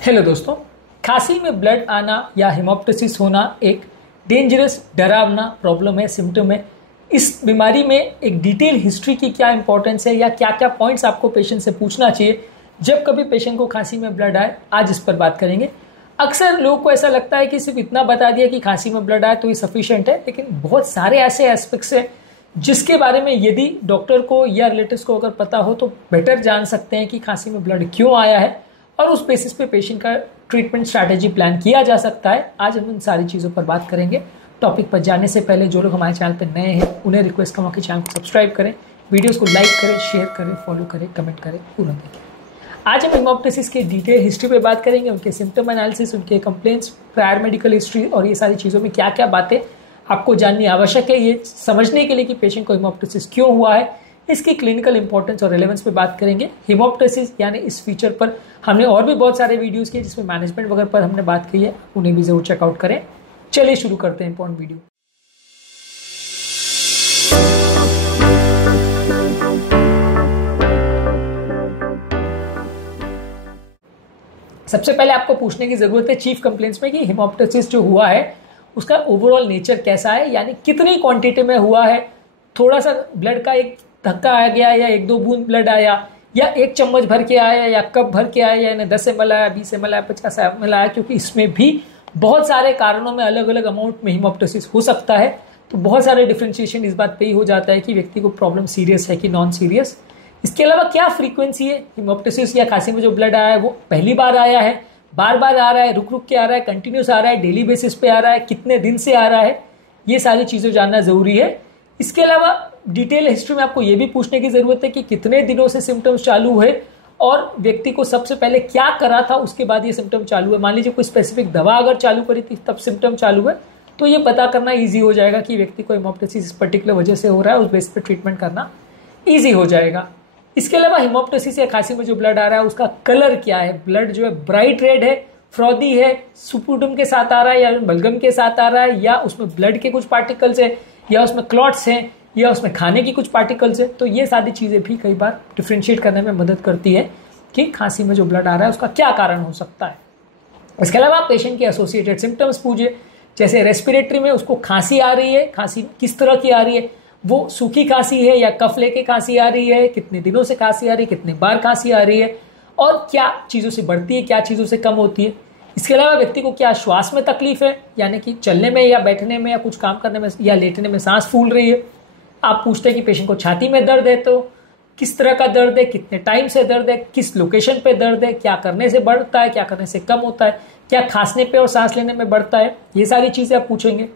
Hello दोस्तों, खांसी में ब्लड आना या हेमोप्टाइसिस होना एक डेंजरस डरावना प्रॉब्लम है, सिम्टम है। इस बीमारी में एक डिटेल हिस्ट्री की क्या इंपॉर्टेंस है या क्या क्या पॉइंट्स आपको पेशेंट से पूछना चाहिए जब कभी पेशेंट को खांसी में ब्लड आए, आज इस पर बात करेंगे। अक्सर लोगों को ऐसा लगता है कि सिर्फ इतना बता दिया कि खांसी में ब्लड आए तो ये सफिशिएंट है, लेकिन बहुत सारे ऐसे एस्पेक्ट्स हैं जिसके बारे में यदि डॉक्टर को या रिलेटिव्स को अगर पता हो तो बेटर जान सकते हैं कि खांसी में ब्लड क्यों आया है और उस बेसिस पे पेशेंट का ट्रीटमेंट स्ट्रैटेजी प्लान किया जा सकता है। आज हम इन सारी चीज़ों पर बात करेंगे। टॉपिक पर जाने से पहले जो लोग हमारे चैनल पर नए हैं उन्हें रिक्वेस्ट करूँगा कि चैनल को सब्सक्राइब करें, वीडियोस को लाइक करें, शेयर करें, फॉलो करें, कमेंट करें, पूरा देखें। आज हम हेमोप्टाइसिस के डिटेल हिस्ट्री पे बात करेंगे, उनके सिम्टम एनालिसिस, उनके कंप्लेंट्स, प्रायर मेडिकल हिस्ट्री और ये सारी चीज़ों में क्या क्या बातें आपको जाननी आवश्यक है ये समझने के लिए कि पेशेंट को हेमोप्टाइसिस क्यों हुआ है। इसकी क्लिनिकल इंपॉर्टेंस और रेलेवेंस पे बात करेंगे। हेमोप्टाइसिस यानी इस फीचर पर हमने और भी बहुत सारे वीडियोस किए जिसमें मैनेजमेंट वगैरह पर हमने बात की है, उन्हें भी जरूर चेकआउट करें। चलिए शुरू करते हैं इंपॉर्टेंट वीडियो। सबसे पहले आपको पूछने की जरूरत है चीफ कंप्लेंट्स में कि हेमोप्टाइसिस जो हुआ है उसका ओवरऑल नेचर कैसा है, यानी कितनी क्वांटिटी में हुआ है। थोड़ा सा ब्लड का एक धक्का आ गया या 1-2 बूंद ब्लड आया या 1 चम्मच भर के आया या कप भर के आया या 10 ml आया, 20 ml आया, 50 ml आया, क्योंकि इसमें भी बहुत सारे कारणों में अलग अलग अमाउंट में हेमोप्टाइसिस हो सकता है। तो बहुत सारे डिफ्रेंशिएशन इस बात पे ही हो जाता है कि व्यक्ति को प्रॉब्लम सीरियस है कि नॉन सीरियस। इसके अलावा क्या फ्रीक्वेंसी है, हेमोप्टाइसिस या खांसी में जो ब्लड आया है वो पहली बार आया है, बार बार आ रहा है, रुक रुक के आ रहा है, कंटिन्यूस आ रहा है, डेली बेसिस पे आ रहा है, कितने दिन से आ रहा है, ये सारी चीज़ें जानना ज़रूरी है। इसके अलावा डिटेल हिस्ट्री में आपको ये भी पूछने की ज़रूरत है कि कितने दिनों से सिम्टम्स चालू है और व्यक्ति को सबसे पहले क्या करा था उसके बाद ये सिम्टम चालू है। मान लीजिए कोई स्पेसिफिक दवा अगर चालू करी थी तब सिम्टम चालू है, तो ये पता करना ईजी हो जाएगा कि व्यक्ति को हेमोप्टाइसिस इस पर्टिकुलर वजह से हो रहा है, उस बेस पर ट्रीटमेंट करना ईजी हो जाएगा। इसके अलावा हेमोप्टाइसिस या खांसी में जो ब्लड आ रहा है उसका कलर क्या है। ब्लड जो है ब्राइट रेड है, फ्रॉदी है, सुपुडम के साथ आ रहा है या बलगम के साथ आ रहा है, या उसमें ब्लड के कुछ पार्टिकल्स है, या उसमें क्लॉट्स हैं, या उसमें खाने की कुछ पार्टिकल्स है। तो ये सारी चीज़ें भी कई बार डिफ्रेंशिएट करने में मदद करती है कि खांसी में जो ब्लड आ रहा है उसका क्या कारण हो सकता है। इसके अलावा पेशेंट के एसोसिएटेड सिम्टम्स पूछिए, जैसे रेस्पिरेटरी में उसको खांसी आ रही है, खांसी किस तरह की आ रही है, वो सूखी खांसी है या कफ लेके खांसी आ रही है, कितने दिनों से खांसी आ रही है, कितने बार खांसी आ रही है और क्या चीज़ों से बढ़ती है, क्या चीज़ों से कम होती है। इसके अलावा व्यक्ति को क्या श्वास में तकलीफ है, यानी कि चलने में या बैठने में या कुछ काम करने में या लेटने में सांस फूल रही है। आप पूछते हैं कि पेशेंट को छाती में दर्द है तो किस तरह का दर्द है, कितने टाइम से दर्द है, किस लोकेशन पे दर्द है, क्या करने से बढ़ता है, क्या करने से कम होता है, क्या खांसने पे और सांस लेने में बढ़ता है, ये सारी चीज़ें आप पूछेंगे।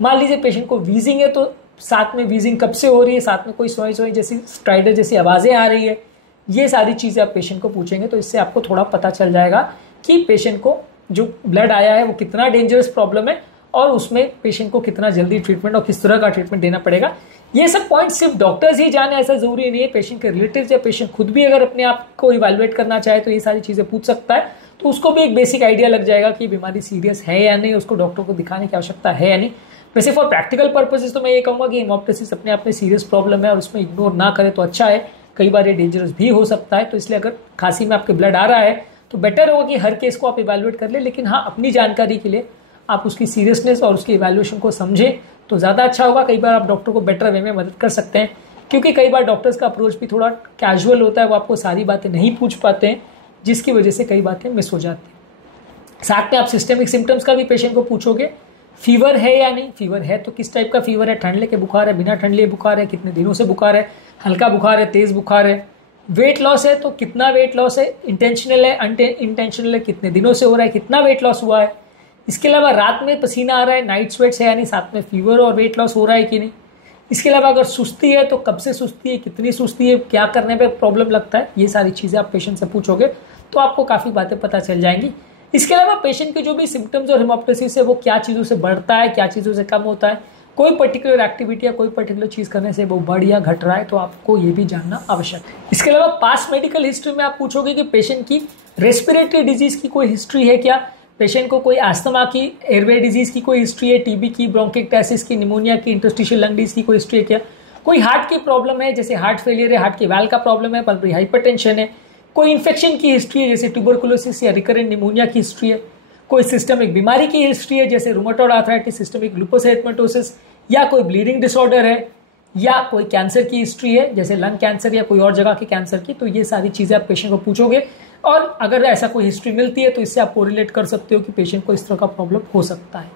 मान लीजिए पेशेंट को वीजिंग है तो साथ में वीजिंग कब से हो रही है, साथ में कोई सोई सोई जैसी स्ट्राइडर जैसी आवाज़ें आ रही है, ये सारी चीज़ें आप पेशेंट को पूछेंगे तो इससे आपको थोड़ा पता चल जाएगा कि पेशेंट को जो ब्लड आया है वो कितना डेंजरस प्रॉब्लम है और उसमें पेशेंट को कितना जल्दी ट्रीटमेंट और किस तरह का ट्रीटमेंट देना पड़ेगा। ये सब पॉइंट सिर्फ डॉक्टर्स ही जाने ऐसा जरूरी नहीं है, पेशेंट के रिलेटिव्स या पेशेंट खुद भी अगर अपने आप को इवैल्यूएट करना चाहे तो ये सारी चीज़ें पूछ सकता है, तो उसको भी एक बेसिक आइडिया लग जाएगा कि बीमारी सीरियस है या नहीं, उसको डॉक्टर को दिखाने की आवश्यकता है या नहीं। वैसे फॉर प्रैक्टिकल पर्पसेस तो मैं ये कहूँगा कि हेमोप्टाइसिस अपने आप में सीरियस प्रॉब्लम है और उसमें इग्नोर ना करें तो अच्छा है। कई बार ये डेंजरस भी हो सकता है, तो इसलिए अगर खांसी में आपके ब्लड आ रहा है तो बेटर होगा कि हर केस को आप इवैल्यूएट कर ले, लेकिन हाँ अपनी जानकारी के लिए आप उसकी सीरियसनेस और उसकी इवैल्यूएशन को समझें तो ज़्यादा अच्छा होगा। कई बार आप डॉक्टर को बेटर वे में मदद कर सकते हैं, क्योंकि कई बार डॉक्टर्स का अप्रोच भी थोड़ा कैजुअल होता है, वो आपको सारी बातें नहीं पूछ पाते हैं जिसकी वजह से कई बातें मिस हो जाती हैं। साथ में आप सिस्टेमिक सिम्टम्स का भी पेशेंट को पूछोगे, फीवर है या नहीं, फीवर है तो किस टाइप का फीवर है, ठंड लेके बुखार है, बिना ठंड लिए बुखार है, कितने दिनों से बुखार है, हल्का बुखार है, तेज़ बुखार है, वेट लॉस है तो कितना वेट लॉस है, इंटेंशनल है अनइंटेंशनल है, कितने दिनों से हो रहा है, कितना वेट लॉस हुआ है। इसके अलावा रात में पसीना आ रहा है, नाइट स्वेट्स है यानी साथ में फीवर और वेट लॉस हो रहा है कि नहीं। इसके अलावा अगर सुस्ती है तो कब से सुस्ती है, कितनी सुस्ती है, क्या करने पे प्रॉब्लम लगता है, ये सारी चीज़ें आप पेशेंट से पूछोगे तो आपको काफ़ी बातें पता चल जाएंगी। इसके अलावा पेशेंट के जो भी सिम्टम्स और हेमोप्टाइसिस है वो क्या चीज़ों से बढ़ता है, क्या चीज़ों से कम होता है, कोई पर्टिकुलर एक्टिविटी या कोई पर्टिकुलर चीज़ करने से वो बढ़ या घट रहा है, तो आपको ये भी जानना आवश्यक है। इसके अलावा पास्ट मेडिकल हिस्ट्री में आप पूछोगे कि पेशेंट की रेस्पिरेटरी डिजीज की कोई हिस्ट्री है क्या, पेशेंट को कोई अस्थमा की, एयरवे डिजीज की कोई हिस्ट्री है, टीबी की, ब्रोंकिक्टाइसिस की, निमोनिया की, इंटरस्टिशियल लंग डिजीज की कोई हिस्ट्री है क्या, कोई हार्ट की प्रॉब्लम है जैसे हार्ट फेलियर है, हार्ट की वाल्व का प्रॉब्लम है, पल्मोनरी हाइपरटेंशन है, कोई इन्फेक्शन की हिस्ट्री है जैसे ट्यूबरकुलोसिस या रिकरेंट निमोनिया की हिस्ट्री है, कोई सिस्टमिक बीमारी की हिस्ट्री है जैसे रूमेटॉइड आर्थराइटिस, सिस्टमिक लूपस एरिथेमेटोसिस, या कोई ब्लीडिंग डिसऑर्डर है, या कोई कैंसर की हिस्ट्री है जैसे लंग कैंसर या कोई और जगह के कैंसर की, तो ये सारी चीज़ें आप पेशेंट को पूछोगे और अगर ऐसा कोई हिस्ट्री मिलती है तो इससे आप कोरिलेट कर सकते हो कि पेशेंट को इस तरह का प्रॉब्लम हो सकता है।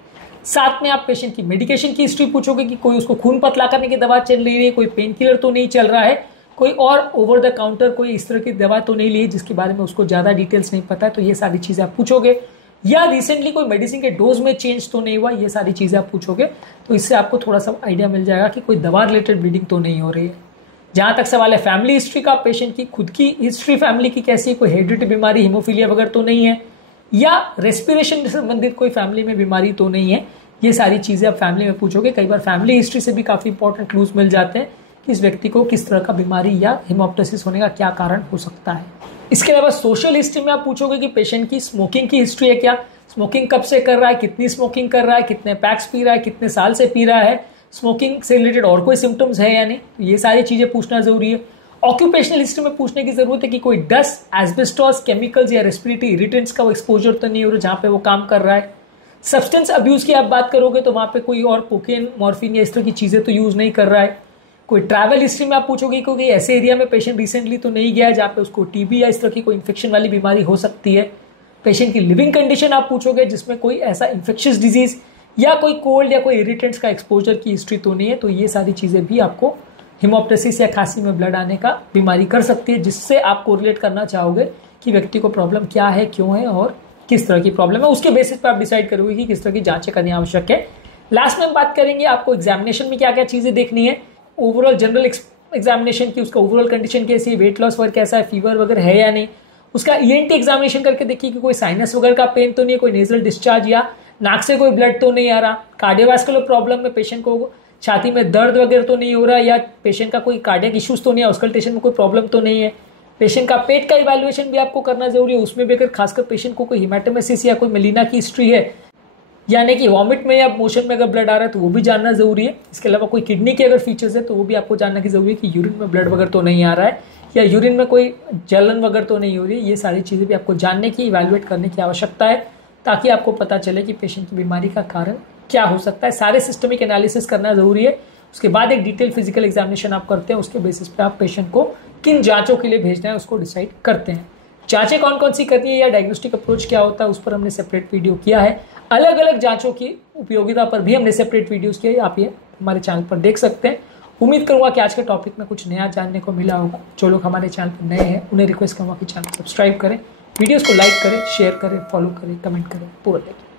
साथ में आप पेशेंट की मेडिकेशन की हिस्ट्री पूछोगे कि कोई उसको खून पतला करने की दवा चल रही है, कोई पेन किलर तो नहीं चल रहा है, कोई और ओवर द काउंटर कोई इस तरह की दवा तो नहीं ली जिसके बारे में उसको ज़्यादा डिटेल्स नहीं पता है, तो ये सारी चीज़ें आप पूछोगे। या रिसेंटली कोई मेडिसिन के डोज में चेंज तो नहीं हुआ, ये सारी चीज़ें आप पूछोगे, तो इससे आपको थोड़ा सा आइडिया मिल जाएगा कि कोई दवा रिलेटेड ब्लीडिंग तो नहीं हो रही है। जहाँ तक सवाल है फैमिली हिस्ट्री का, पेशेंट की खुद की हिस्ट्री फैमिली की कैसी है, कोई हेरिडिटी बीमारी हीमोफीलिया वगैरह तो नहीं है, या रेस्पिरेशन से संबंधित कोई फैमिली में बीमारी तो नहीं है, ये सारी चीज़ें आप फैमिली में पूछोगे। कई बार फैमिली हिस्ट्री से भी काफ़ी इंपॉर्टेंट क्लूज मिल जाते हैं कि इस व्यक्ति को किस तरह का बीमारी या हेमोप्टासिस होने का क्या कारण हो सकता है। इसके अलावा सोशल हिस्ट्री में आप पूछोगे कि पेशेंट की स्मोकिंग की हिस्ट्री है क्या, स्मोकिंग कब से कर रहा है, कितनी स्मोकिंग कर रहा है, कितने पैक्स पी रहा है, कितने साल से पी रहा है, स्मोकिंग से रिलेटेड और कोई सिम्टम्स है या नहीं, तो ये सारी चीज़ें पूछना जरूरी है। ऑक्यूपेशनल हिस्ट्री में पूछने की जरूरत है कि कोई डस्ट, एस्बेस्टॉस, केमिकल्स या रेस्पिरेटरी इरिटेंट्स का एक्सपोजर तो नहीं हो रहा जहाँ पे वो काम कर रहा है। सब्सटेंस अब्यूज की आप बात करोगे तो वहाँ पे कोई और कोकेन, मॉर्फिन या इस तरह की चीज़ें तो यूज़ नहीं कर रहा है। कोई ट्रैवल हिस्ट्री में आप पूछोगे क्योंकि ऐसे एरिया में पेशेंट रिसेंटली तो नहीं गया है जहाँ पे उसको टीबी या इस तरह की कोई इन्फेक्शन वाली बीमारी हो सकती है। पेशेंट की लिविंग कंडीशन आप पूछोगे जिसमें कोई ऐसा इन्फेक्शियस डिजीज या कोई कोल्ड या कोई इरिटेंट्स का एक्सपोजर की हिस्ट्री तो नहीं है, तो ये सारी चीज़ें भी आपको हेमोप्टासिस या खांसी में ब्लड आने का बीमारी कर सकती है, जिससे आप कोरिलेट करना चाहोगे कि व्यक्ति को प्रॉब्लम क्या है, क्यों है और किस तरह की प्रॉब्लम है। उसके बेसिस पर आप डिसाइड करोगे कि किस तरह की जांचें करनी आवश्यक है। लास्ट में हम बात करेंगे आपको एग्जामिनेशन में क्या क्या चीज़ें देखनी है, ओवरऑल जनरल एग्जामिनेशन की, उसका ओवरऑल कंडीशन कैसी है, वेट लॉस वगैरह कैसा है, फीवर वगैरह है या नहीं, उसका ईएनटी एग्जामिनेशन करके देखिए कि कोई साइनस वगैरह का पेन तो नहीं है, कोई नेजल डिस्चार्ज या नाक से कोई ब्लड तो नहीं आ रहा, कार्डियोवास्कुलर प्रॉब्लम में पेशेंट को छाती में दर्द वगैरह तो नहीं हो रहा, या पेशेंट का कोई कार्डियक इश्यूज तो नहीं है, ऑस्कल्टेशन में कोई प्रॉब्लम तो नहीं है। पेशेंट का पेट का इवैल्यूएशन भी आपको करना जरूरी है, उसमें भी अगर खासकर पेशेंट को कोई हिमेटोमेसिस या कोई मेलिना की हिस्ट्री है, यानी कि वॉमिट में या मोशन में अगर ब्लड आ रहा है तो वो भी जानना जरूरी है। इसके अलावा कोई किडनी के अगर फीचर्स है तो वो भी आपको जानना की जरूरी है कि यूरिन में ब्लड वगैरह तो नहीं आ रहा है या यूरिन में कोई जलन वगैरह तो नहीं हो रही है। ये सारी चीज़ें भी आपको जानने की, इवैल्यूएट करने की आवश्यकता है ताकि आपको पता चले कि पेशेंट की बीमारी का कारण क्या हो सकता है। सारे सिस्टमिक एनालिसिस करना जरूरी है। उसके बाद एक डिटेल फिजिकल एग्जामिनेशन आप करते हैं, उसके बेसिस पे आप पेशेंट को किन जांचों के लिए भेजना है उसको डिसाइड करते हैं। जांचें कौन कौन सी करनी है या डायग्नोस्टिक अप्रोच क्या होता है उस पर हमने सेपरेट वीडियो किया है। अलग अलग जांचों की उपयोगिता पर भी हमने सेपरेट वीडियोस किए, आप ये हमारे चैनल पर देख सकते हैं। उम्मीद करूंगा कि आज के टॉपिक में कुछ नया जानने को मिला होगा। जो लोग हमारे चैनल पर नए हैं उन्हें रिक्वेस्ट करूंगा कि चैनल सब्सक्राइब करें, वीडियोस को लाइक करें, शेयर करें, फॉलो करें, कमेंट करें, पूरा देखें।